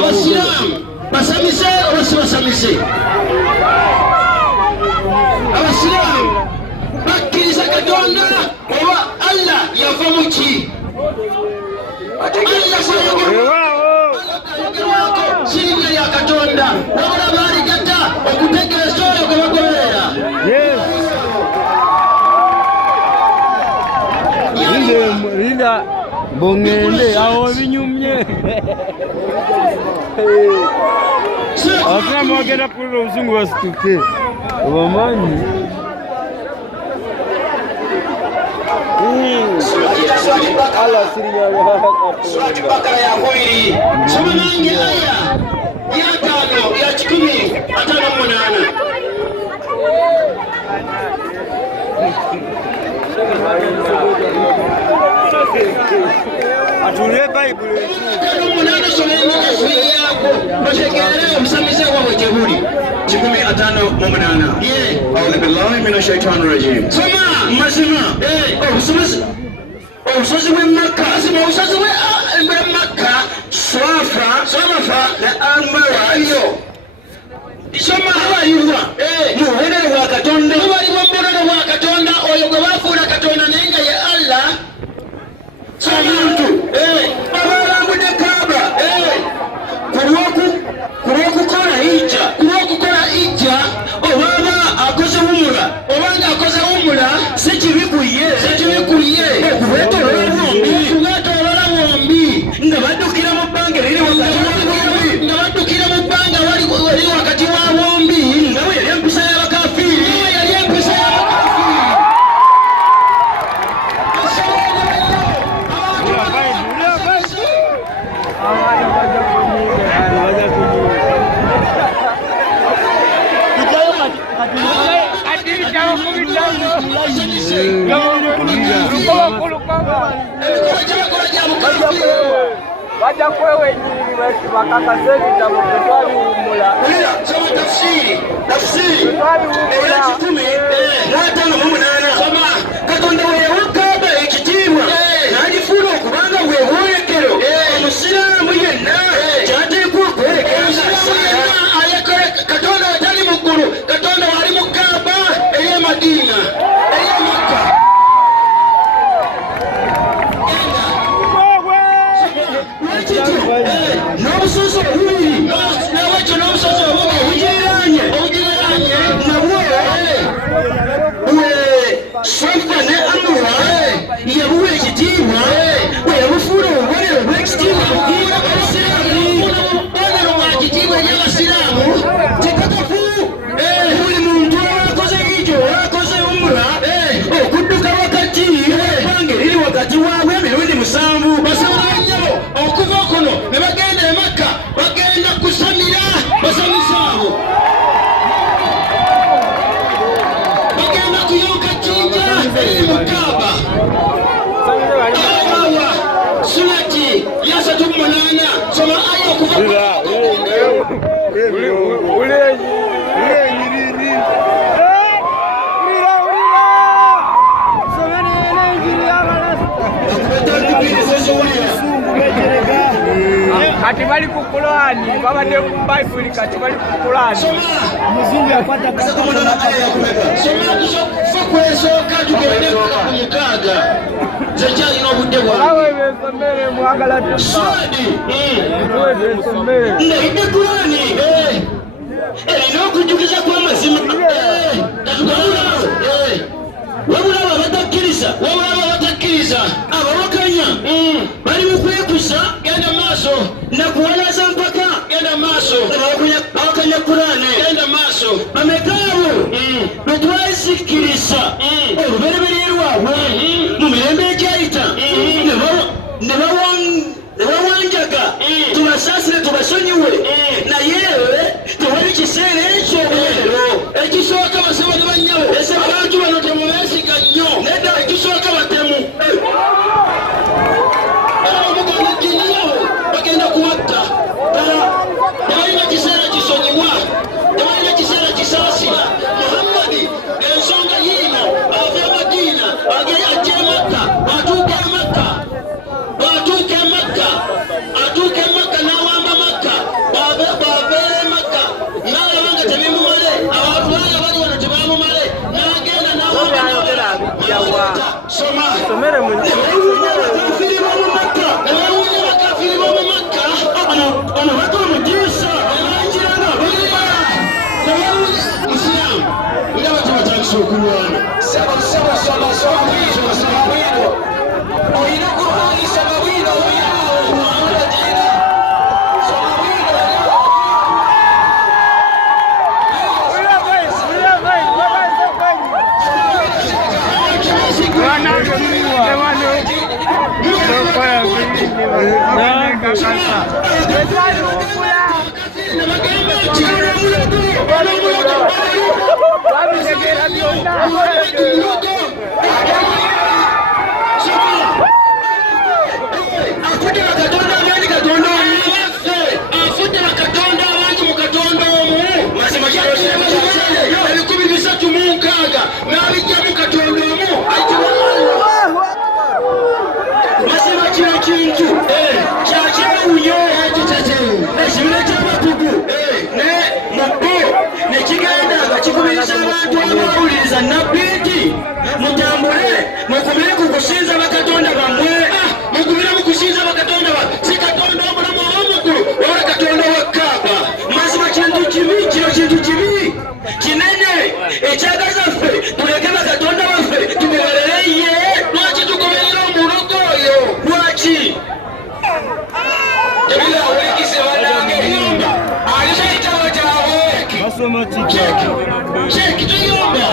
abasilamu basamise basamise abasilamu bakkiriza Katonda oba Allah yava mu ki sirinya ya Katonda wabula baaligata okutegeeza oyo gwe bagoberera. Linda bongende awo binyumye akama wagenda kulira obuzungu basituke obamanyi Surati Bakara ya kweli soma nange aya ya 5 ya 58. Atule Bible munana solenga kaswiri yako bategere omusamize wawe gyebuli 58. A'udhu billahi minash shaitani rajim. Soma mazima obusozi bw'e Makka asima obusozi bw'e Makka Swafa ne Al-Marwa yo isoma abayirwa mubuulire bwa Katonda baliwo obulire bwa Katonda oyo gwe bafuula Katonda naye nga ye Allah omuntu abalambudde Kaaba kulw'okukola ijja obanga akoze umura si kibi kuye okubetolola bombi nga baddukira mu bbanga eriri wakati wa bombi nga bwe yali empisa y'abakafiiri Baja kwewe nyingi wetu wakakaseti tabu kutwali umula. Soma tafsiri. Era 10:5 soma Katonda weyawakaba ekitiibwa n'agifuula okubanga bwebwolekero omusiraamu yenna kyateekwa okwerekereza Katonda watali mu ggulu, Katonda wali mu Kaaba ey'e Madiina ey'e Makka. N'obusozi obubiri n'awekyo n'obusozi obugiriraanye nabwo Swafa ne Al-Marwa yabuwa ekitiibwa bwe yabufuula obubonero bw'ekitiibwa obubonero bwa kitiibwa eri abasiraamu kikakafu buli muntu akoze ekyo akoze umura okudduka wakati ebbanga eriri wakati waabwe emirundi 7 basabula nnyabo okuva okuno ne bagenda e Makka bagenda kusamira basamize abo bagenda kuyonka jjinja eriri mu Kaaba. Surati ya 38 soma aya okuva Kati bali ku Qur'ani babadde ku Bible kati bali ku Qur'ani muzungu yakwata soma kwesooka tugende ku 6 zekyalina obudde bwawe besomere mwagala ndayidde Qur'ani erina okujjukiza kw'amazima wabula abo abatakkiriza abawakanya bali mu kwekusa genda maaso nakuwalaza mpaka genda maaso abawakanya Qur'ani genda maaso bameka abo bwe twasikkiriza olubereberye lwabwe mu mirembe egyayita ne bawanjaga tubasaasire tubasonyiwe naye tewali kiseera eky'obulero ekisooka basaba ne bannyabo abantu bano temubeesiga nnyo nedda ekisooka batemu omuganda jiniyabo bagenda kubatta tebalina kiseera kisonyiwa tebalina kiseera kisaasira Muhammadi ensonga yiino ava Nabiti mutambule mukumire kukushinza bakatonda bamwe mukumire mukushinza bakatonda ba sikatonda omulamu omukulu wala katonda wakaba mazima kintu kibi kino kintu kibi kinene ekyagaza ffe tuleke bakatonda baffe tubibaleleye lwaki tugoberera omulogo oyo lwaki ebila awulikise banange yumba alina ekitabo kyawe cheki tuyumba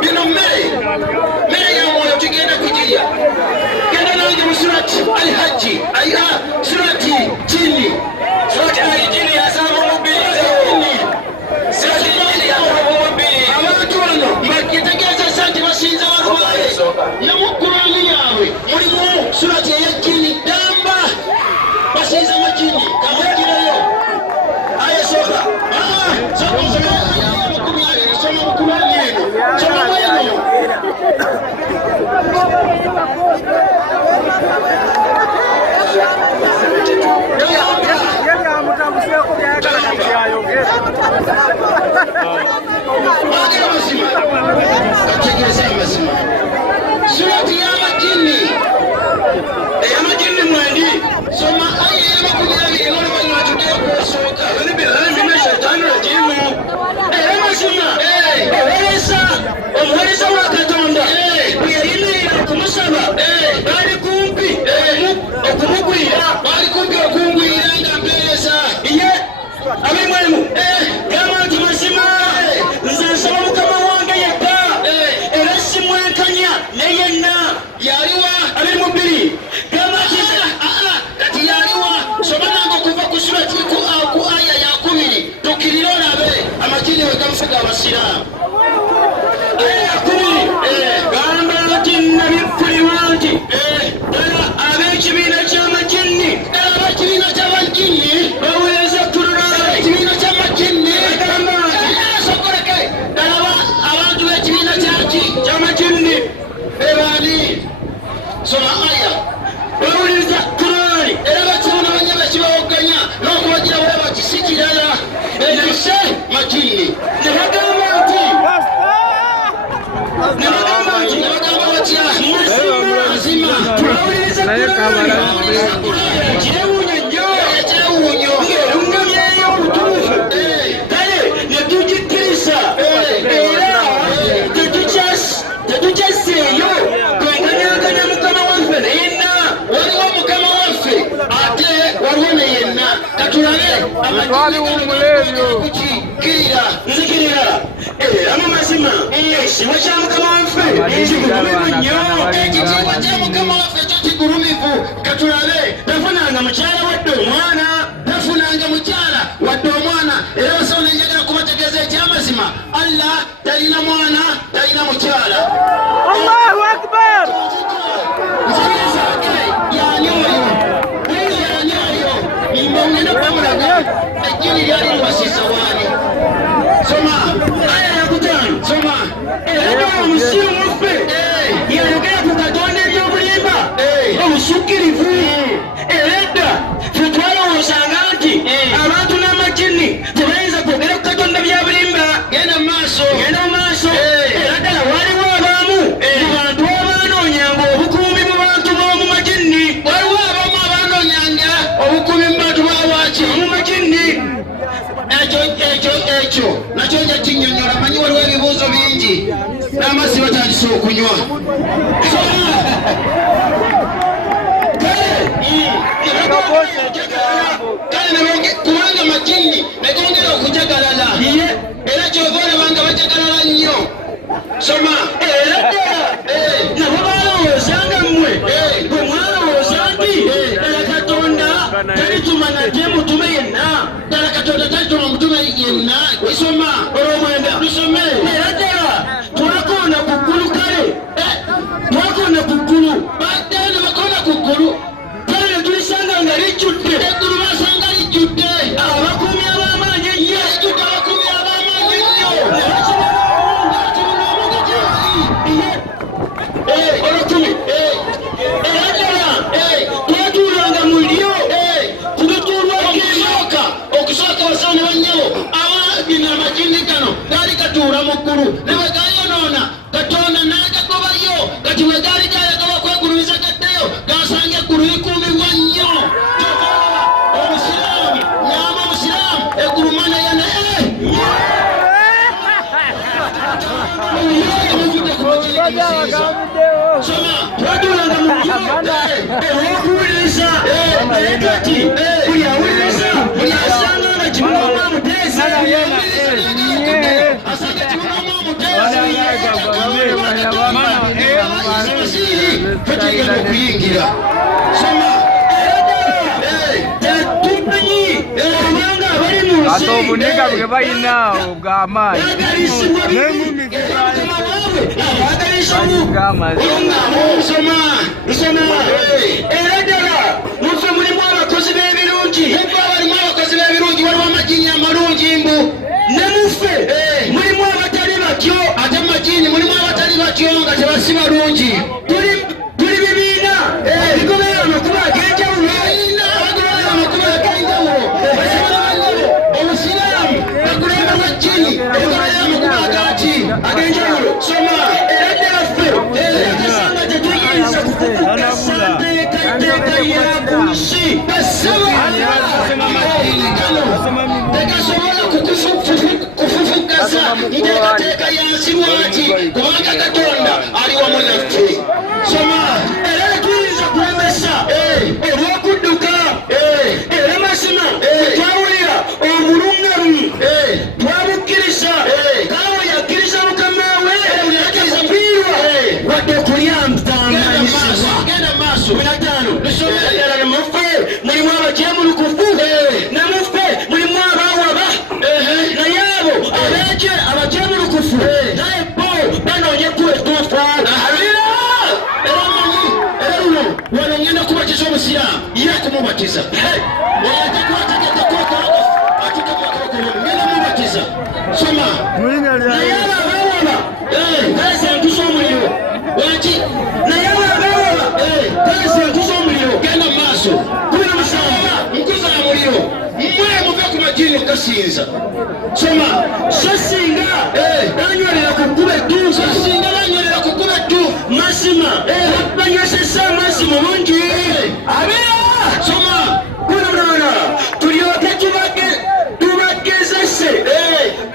bino mmere ya mwoyo tugenda kugirya genda nange mu surati al hajji surati jini surati al jini yasaba omubiri surati jini yasaba omubiri abantu bano mbagitegeeza nti basinza balwaye namu kurani yaabwe mulimu surati eya jini damba basinza majini kabagireyo ayesoka surati ya majini mwendi soma aya ya makubali inoni banywa tukia kuwasoka wani bilani mina shetani rajimu omuweereza wa katonda bweyayimirira okumusaba baali kumpi okumugwira baali kumpi okungwira nga mpeereza ye abimwemu gamba nti mazima nze nsaba mukama wange yekka era simwenkanya ne yenna yaliwa abiri mu bbiri gamba nti kati yaliwa soba nange okuva ku surati ku aya ya 10 tukkirire olabe amajini we gamufuga abasiraamu gamba nti nabifulirwa nti ddala ab'ekibiina ky'amajini ddala ab'ekibiina ky'amajini baweereza tulula ekibiina ky'amajini gamba nti sokoleke ddala abantu b'ekibiina ky'amajini bebaani soma aya bawuliriza kurani era bakibona banyaba kibawoganya n'okubagira bwe bakisi kirala benayise majini ne bagamba nti mazima tulawuliriza kirewunya nnyo ekyewunyo ng'erungamyeyo obutuufu kale ne tugikkiriza era tetukyaseeyo twenkanyaganya mukama waffe ne yenna waliwo mukama waffe ate waliwo ne yenna katulabe amagikukikirira nzikirira era mu mazima ekitiibwa kya mukama waffe kigulumivu nnyo ekitiibwa kya mukama waffe kyo kigulumivu katulabe tafunanga mukyala wadde omwana tafunanga mukyala wadde omwana era basawo nenjagala kubategeeza ekyamazima allah talina mwana talina mukyala. Allahu akbar. Yani oyo imbongena kwamulaga ejjini lyali mubasiza waani soma aya yakutaano soma era omusiru muffe yayogera ku katonda ebyobulimba omusukirivu eredda ffe twalowoozanga nti abantu n'amajini tebayinza kwogera ku katonda bya bulimba genda mu maaso era ddala waliwo abamu omubisi okunywa kubanga makini negongera okujagalala era kyova olabanga bajagalala nnyo soma nabo balowooza nga mmwe bwe mwalowooza nti ddala katonda talituma nate mutume yenna ddala katonda talituma mutume yenna isoma olwomwenda lusome era ddala twakoona ku ggulu kale twakoona ku ggulu badde bakoona ku ggulu kale ne tulisanga nga lijjudde eggulu basanga lijjudde abakuumi ab'amaanyi ennyo lijjudde abakuumi ab'amaanyi ennyo olwakumi era ddala twatuulanga mu lyo ku lutuulwa okusooka basaani bannyabo ababina amajini gano gaali gatuula mu ggulu ne bwe gayonoona katonda n'agagobayo kati bwe gaali gayagala okwegulumiza gaddeyo gasanga eggulu likuumibwa nnyo obusiraamu nyama obusiraamu eggulu manayana twatuulanga mu olwokuwuliriza kati buli awuliriza buli asanga nga kimuwamu omuteesi asanga kimuwamu omuteesi twekigenda okuyingira soma tumanyi obanga abali mu nsi ate obuniga bwe balina obw'amaanyi era ddala mufe mulimu abakozi b'ebirungi balimu abakozi b'ebirungi waliwo amajini amalungi mbu ne mufe mulimu abatali batyo ate majini mulimu abatali batyo nga tebasi balungi tuli bibiina bigoberera amakuba ag'enjawulo bagoberera amakuba ag'enjawulo obusiraamu bakulamba bwa jini ebigoberera amakuba agaki ag'enjawulo soma era ddala ffe tasanga tetuyinza kukukasa nteekateeka ya ku nsi basaba amayini gano tegasobola kufufugasa nteekateeka ya nsi lwaki kubanga katonda ali wamu naffe soma era tuyinza kulemesa olw'okudduka era mazima twawulira omulungamu twabukkiriza kaawe yakkiriza mukama we yakizapiirwa wadde okulyamutanganyisiza genda maaso 15 lusomera ne muffe mulimu abajeemulukufu ne muffe mulimu abawaba naye abo abeje abajeemulukufu naye bo banoonya kuba etuufu era manyi era luno wano ngenda kubatiza omusiraamu ye kumubatiza ngenda mubatiza soma naye abo abawaba basentuza omuliro waki naye abo abawaba basentuza omuliro genda mu maaso 17 nkuza muliro mmwe muve ku majini okasinza soma so singa banywerera ku kkuba ettuufu singa banywerera ku kkuba ettuufu mazima banywesesa amazzi mulungi abera soma kunonoona tulyoke tubagezese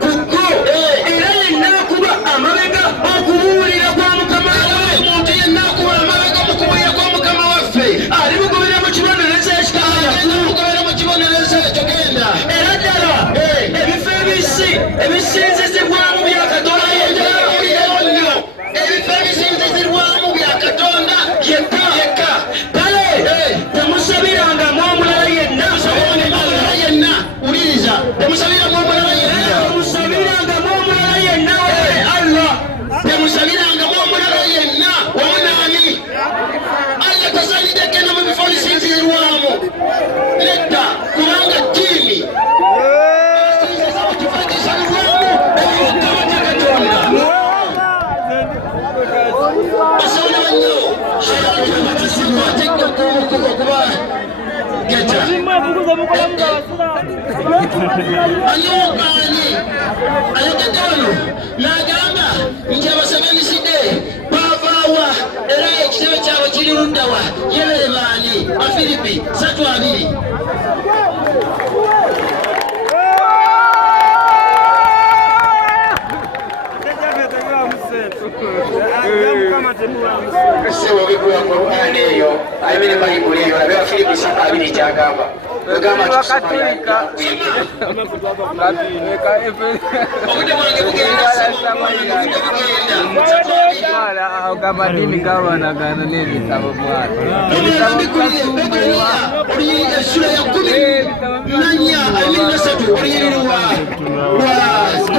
kugo era yenna akuba amabega okubuulira kwa mukama we omuntu yenna akuba amabega okubuulira kwa mukama waffe ali mugobera mu kibonerezo ekitaaagobera mu kibonerezo ekyo genda era ddala ebifo ebisinzizibwamu bya katonda yenjalabulirewo nnyo ebifo ebisinzizibwamu bya katonda yekka kale temusabirangamu omulala yenna uliriza temusabirangamu omulala yenna temusabirangamu omulala yenna allah temusabirangamu omulala yenna wamu nani allah tasalidde genda mu bifo bisinzizirwamu nedda kubanga ddiini ayogedde n'agamba nti abasabaniside baavaawa era ekitebe kyabwe kiri luddawa yebere baani bafiripi 3:2 Thank you. Sewa bigwa Qur'ani eyo ayimene Bible eyo abewa Filipi 2:2 kyagamba ogamba Wakatolika ogamba dini gawanagana n'ebitabo bwati essula ya 14 ayimene 3 oluyiriri lwa 14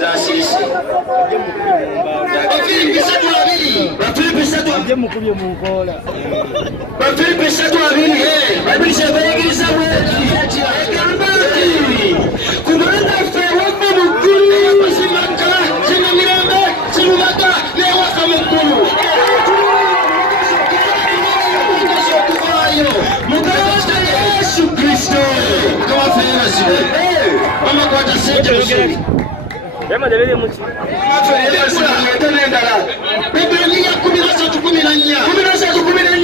zasisi Bafilipi 3:2 Bible kyebeyigiriza bweti egamba nti kubanga ffe wava mu ggulu simaka sinu mirembe simubaka newaka mu ggulu okuvaayo mukama Yesu Kristo mukama yebazibwe bamakwata sente musubi Biblia 13:14